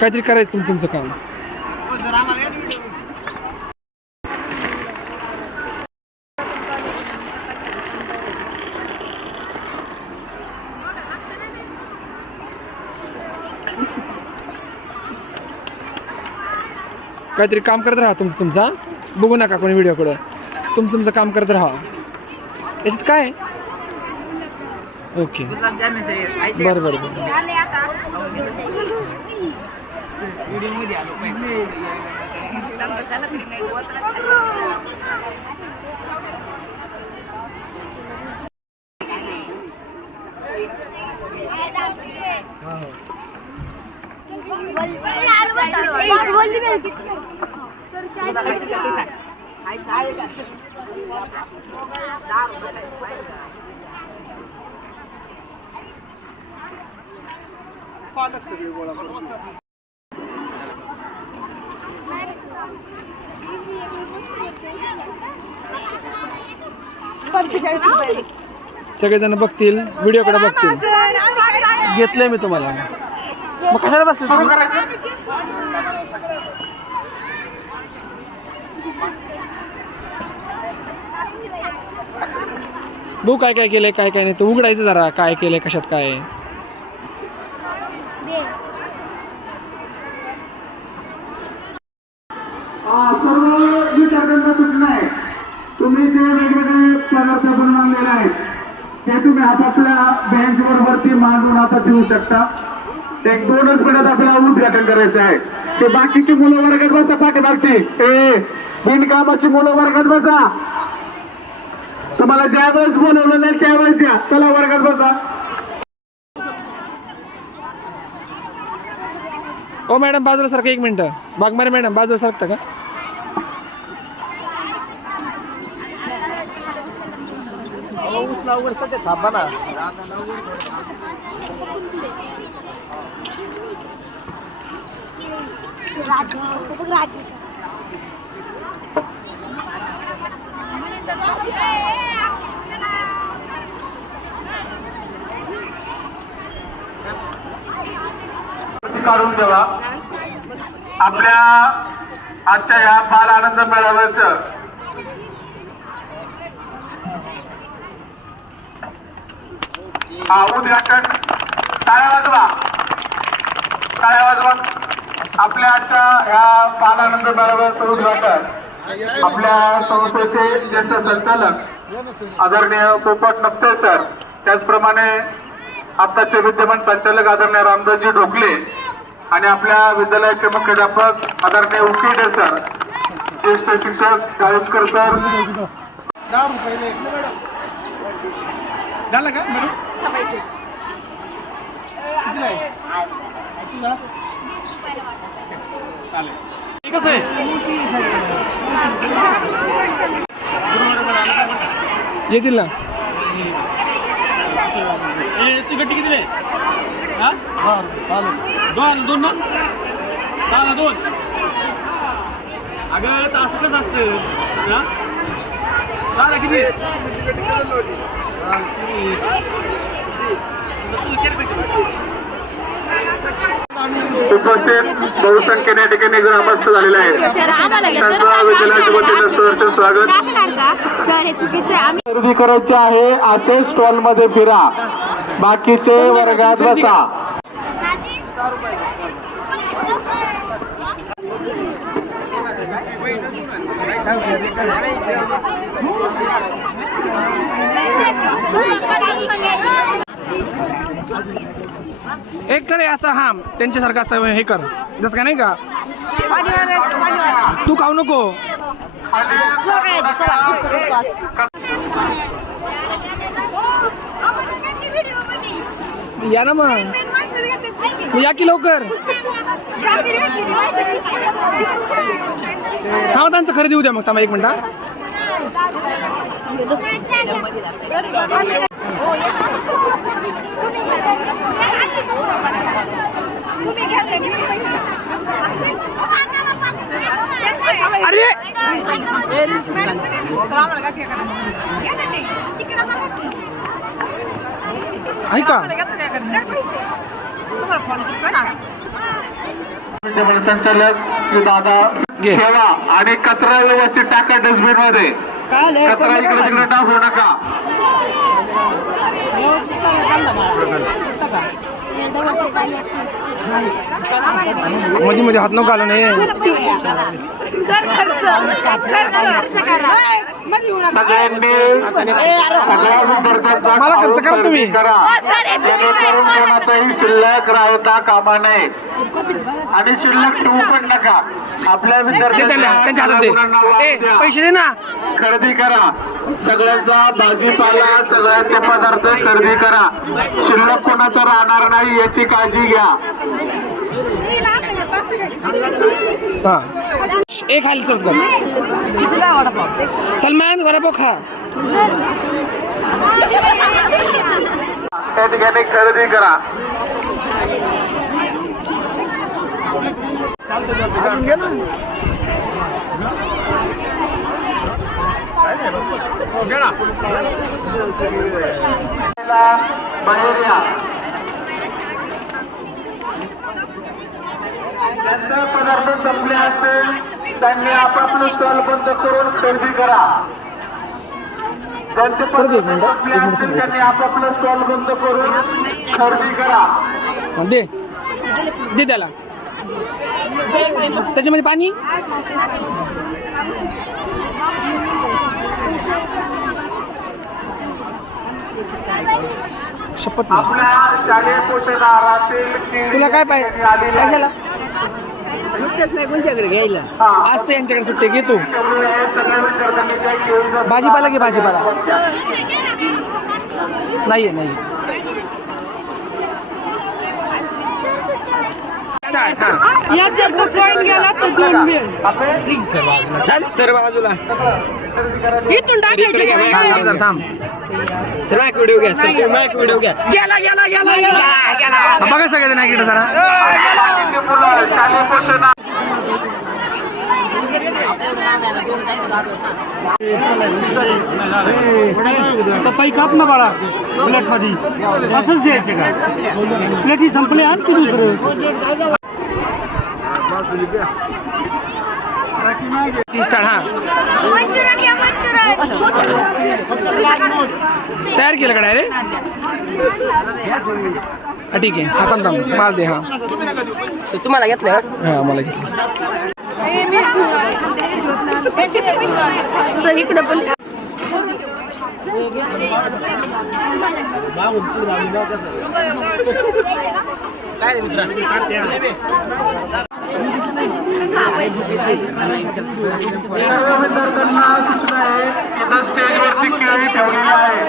काहीतरी करायचं तुमचं काम. काहीतरी काम करत राहा तुमचा. बघू नका कोणी व्हिडिओकडं. तुमचं काम करत राहा. याच्यात काय ओके बरं. पालक सगळे गोळा करून सगळेजण बघतील व्हिडिओकडे बघतील. घेतलंय मी तुम्हाला. मग कशाला बसले तुम्ही? बघू काय काय केलंय काय काय नाही. तर उघडायचं जरा काय केलंय कशात काय. सर्व विद्यार्थ्यांना सूचना आहे, तुम्ही जे वेगवेगळे प्रकारचे बनवून आणलेले आहेत ते तुम्ही आपापल्या बेंचवर वरती मांडून आता ठेवू शकता. एक 2च मिनिटात आपल्याला उद्घाटन करायचं आहे. ते बाकीची मुलं वर्गात बसा. पाठीमागची बिनकामाची मुलं वर्गात बसा. तुम्हाला ज्या वेळेस बोलवलं नाही त्यावेळेस या. चला वर्गात बसा. ओ मॅडम बाजूला सारखं 1 मिनिट. बागमारे मॅडम बाजूला सारखता का? थांबा ना. काढून ठेवा. आपल्या आजच्या या बाल आनंद मेळाव्याचं उद्घाटन. टाळ्या वाजवा. आपल्या आजच्या या बाल आनंद मेळाव्याचं उद्घाटन आपल्या संस्थेचे ज्येष्ठ संचालक आदरणीय पोपट नप्ते सर, त्याचप्रमाणे आत्ताचे विद्यमान संचालक आदरणीय रामदासजी ढोकले आणि आपल्या विद्यालयाचे मुख्याध्यापक आदरणीय उकेडे सर, ज्येष्ठ शिक्षक गायककर सर. झालं का कसं आहे येतील ना. तिकट किती दिले? दोन ना 2. अगं असं कसं असतं किती? उपस्थित बहुसंख्येने ठिकाणी ग्रामस्थ झालेले आहेत. त्यांचं विद्यालयाच्या वतीनं सहर्ष स्वागत. खरेदी करायचे आहे असे स्टॉल मध्ये फिरा. बाकीचे वर्गात बसा. एक करे असं हा त्यांच्यासारखं असं हे कर जसं का नाही का. तू खाऊ नको. या ना मग या की लवकर. थांबा त्यांचं खरेदी उद्या. मग थांबा 1 मिनिट. अरे ऐका संचालक श्री दादा घे. ठेवा आणि कचरा व्यवस्थित टाका डस्टबिन मध्ये. कचरा इकडे तिकडे टाकू नका. मध्ये मध्ये हात नको घालू नये. सगळ्यांनी सगळ्या विद्यार्थ्यांचा मला खर्च करा खर्च तुम्ही. करा. जेणेकरून कोणाचाही शिल्लक राहता कामा नये आणि शिल्लक ठेवू पण नका. आपल्या त्यांच्या हातात दे. ए, पैसे दे ना. खरेदी करा. सगळ्यांचा भाजीपाला सगळ्यांचे पदार्थ खरेदी करा. शिल्लक कोणाचा राहणार नाही याची काळजी घ्या. हा एक खाली सोड कर. सलमान वडापाव खा. त्या ठिकाणी खरेदी करा. बाहेर या. ज्यांचे पदार्थ संपले असतील त्यांनी आपापले स्टॉल बंद करून खरेदी करा. ज्यांचे पदार्थ संपले असतील त्यांनी आपापले स्टॉल बंद करून खरेदी करा. हा, दे दे त्याला. त्याच्यामध्ये पाणी. शपथ नाही. आपल्या शालेय पोषण आहारातील तुला काय पाहिजे काय झालं. सुट्ट्याच नाही कोणत्याकडे घ्यायला. आज ते यांच्याकडे सुट्टे घे तू. सगळ्या विद्यार्थ्यांनी काही केळीचा भाजीपाला घे भाजीपाला. नाहीये नाही. यात जर पॉईंट गेला तर 2 मिळेल. चल सर बाजूला इथून टाकायचे. थांब. सर माईक व्हिडिओ घ्या. सर माईक व्हिडिओ घ्या. गेला गेला गेला गेला. बघा सगळ्याजण इकडे जरा. मुलं शालेय पोषण पपई काप ना बाळा प्लेट मध्ये असंच द्यायचे का. प्लेट ही संपले आण की दुसरं. स्टार्ट. हा तयार केलं का डायरेक्ट. हा ठीक आहे. हा थांब थांब माल दे. हा तुम्हाला घेतलं हा मला घेतलं. सर इकडे पण काय रे मित्रा. विद्यार्थ्यांना सूचना आहे इथं स्टेजवरती केळी ठेवलेली आहे.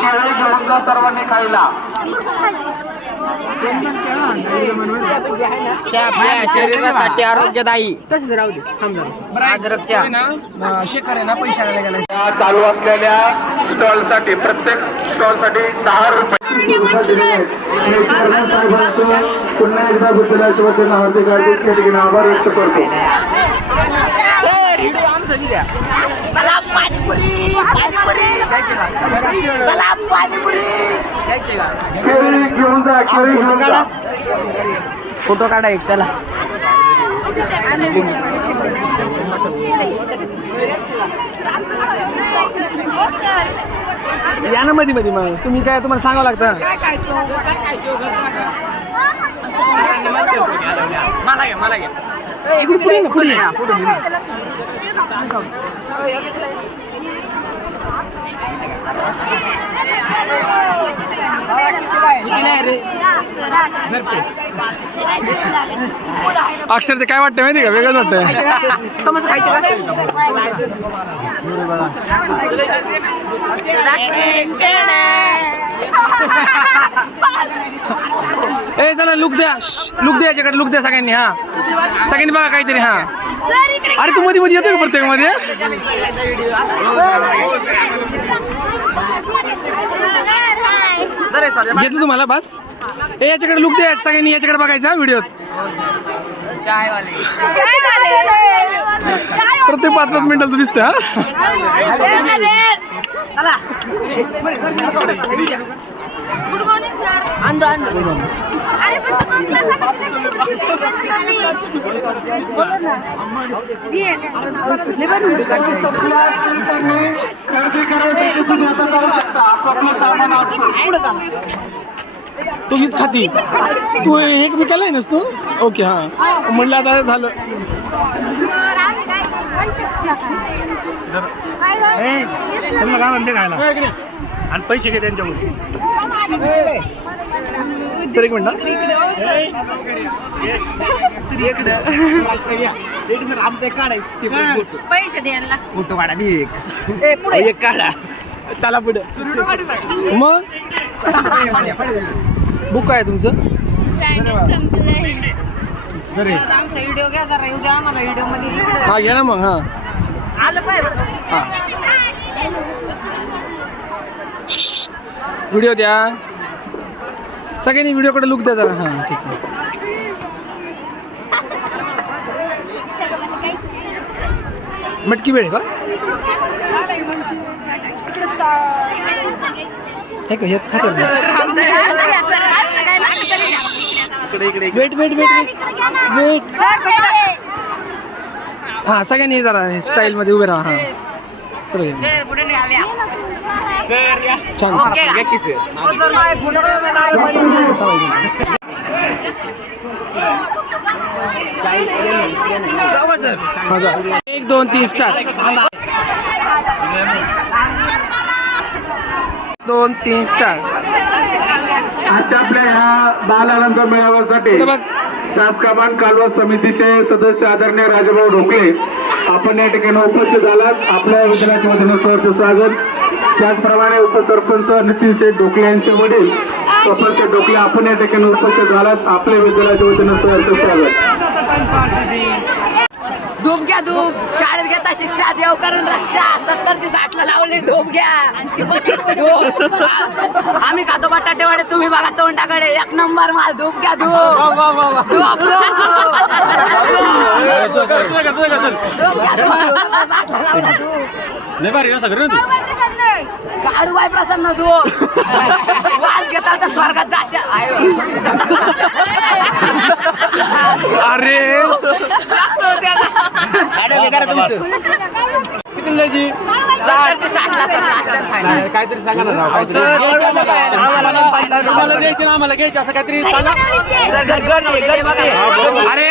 केळी घेऊन जा सर्वांनी खायला. आपल्या शरीरासाठी आरोग्यदायी. तसंच राहू दे. थांब अद्रकच्या शेखर आहे ना पैसे आणायला गेला. या चालू असलेल्या स्टॉल साठी प्रत्येक स्टॉल साठी 10 रुपये. पुन्हा एकदा गुजरात वतीनं हार्दिक हार्दिक आभार व्यक्त करतो. केळी घेऊन जा. केळी घेऊन जा. फोटो काढा एक. चला या ना मध्ये मध्ये. मग तुम्ही काय तुम्हाला सांगावं लागतं. मला घ्या मला घ्या. इकडे पुढे ना पुढे. अक्षर ते काय वाटतं माहिती का. वेगळंच वाटतं. समोसा खायचे का. ए चला लुक द्या. लुक द्या याच्याकडे. लुक द्या सगळ्यांनी. हा सगळ्यांनी बघा काहीतरी. हा अरे तू मध्ये मध्ये येतो का प्रत्येक मध्ये. घेतलं तुम्हाला बस. ए याच्याकडे लुक द्या सगळ्यांनी. याच्याकडे बघायचा व्हिडिओ. प्रत्येक 5-5 मिनिटाला तू दिसतं. Good morning sir. खरेदी करायसाठी तुम्ही असं करू शकता. आपापलं सामान तू हीच खाती तू एक विकायला नसतो ओके हां म्हणलं आता झालं त्यांना काय म्हणते खायला आणि पैसे घे त्यांच्याकडून सर एक मिनिट पैसे द्यायला लागते फोटो काढा एक काढा चला पुढे मग बुक काय तुमचं आमचा व्हिडिओ घ्या जरा येऊ द्या आम्हाला व्हिडिओ मध्ये हा घ्या ना मग हां आलं पाहिजे हां व्हिडिओ द्या सगळ्यांनी व्हिडिओकडे लुक द्या जरा हां ठीक आहे मटकी वेळ का हे का हेच खाते वेट वेट वेट वेट हां सगळ्यांनी जरा स्टाईलमध्ये उभे राहा हां सर छान माझा 1 2 3 स्टार्ट 2 3 स्टार्ट आजच्या आपल्या ह्या बालानंद मेळाव्यासाठी शासकामान कालवा समितीचे सदस्य आदरणीय राजाभाऊ ढोकळे आपण या ठिकाणी उपस्थित झालात. आपल्या विद्यालयाच्या वतीने सहर्ष स्वागत. त्याचप्रमाणे उपसरपंच नितीन शेठ ढोकळे यांचे वडील कपल शेठ ढोकळे आपण या ठिकाणी उपस्थित झालात. आपल्या विद्यालयाच्या वतीने सहर्ष स्वागत. धूप घ्या धूप शाळेत घेता शिक्षा देव करून रक्षा 70 60 ला लावली धूप घ्या धूप. आम्ही खातो बटाटेवाडे तुम्ही बघा तोंडाकडे 1 नंबर माल धूप घ्या धूप धूप काढू बाय प्रसन्न तू वाज घेता तर स्वर्गात जाशा अरे काहीतरी सांगा ना आम्हाला द्यायचे ना आम्हाला घ्यायचे असं काहीतरी अरे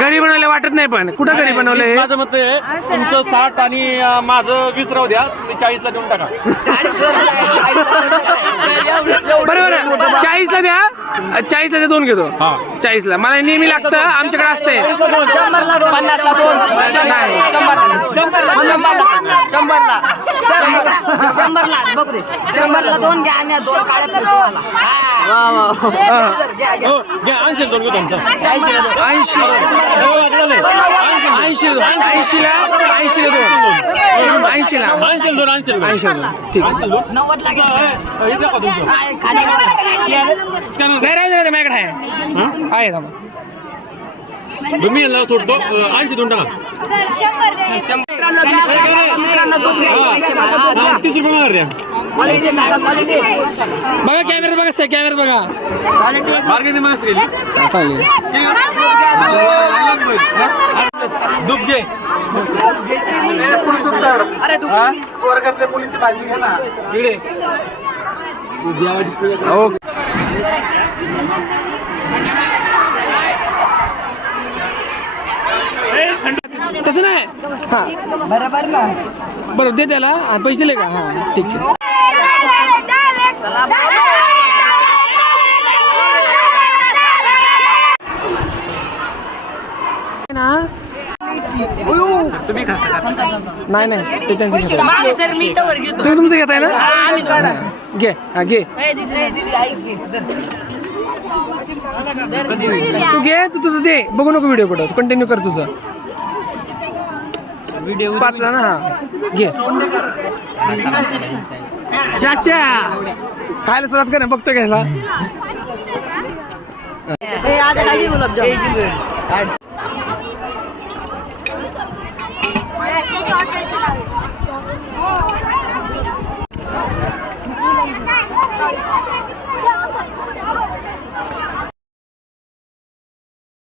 घरी बनवले वाटत नाही पण कुठं घरी बनवले माझं मत आहे तुमचं 60 आणि माझं 20 राहू द्या तुम्ही 40 ला देऊन टाका बरोबर 40 ला द्या 40 ला 2 घेतो 40 ला मला नेहमी लागतं आमच्याकडे असते 50 ला 2 नाही 100 ला बघू दे 100 ला 2 घ्या आणि 2 काढ्या घ्या आणखी दोन घेतो आमचा 80 ला ठीक आहे 90 ला नाही राहिलं माझ्याकडे आहे थांबा तुम्ही याला सोडतो 80 देऊन टाका 30 रुपये मार द्या बघा कॅमेऱ्यात बघा कॅमेऱ्यात बघा मार्गेट मास्त्री चालेल दूध घे अरे तू वर्गातल्या मुलीची भाजी घे ना. ओके तसं नाही हां बरोबर ना बरोबर दे त्याला आणि पैसे दिले का हां ठीक आहे ना नाही नाही ते त्यांचं घेताय सर मी तर घेतो तुम्ही तुमचं घेताय ना घे हां घे तू घे तू तुझं दे बघू नको व्हिडिओ कुठं कंटिन्यू कर तुझं व्हिडिओ 5 ला ना हां घे चाचा खायला सुरुवात कर ना बघतो घ्यायला गुलाबजाम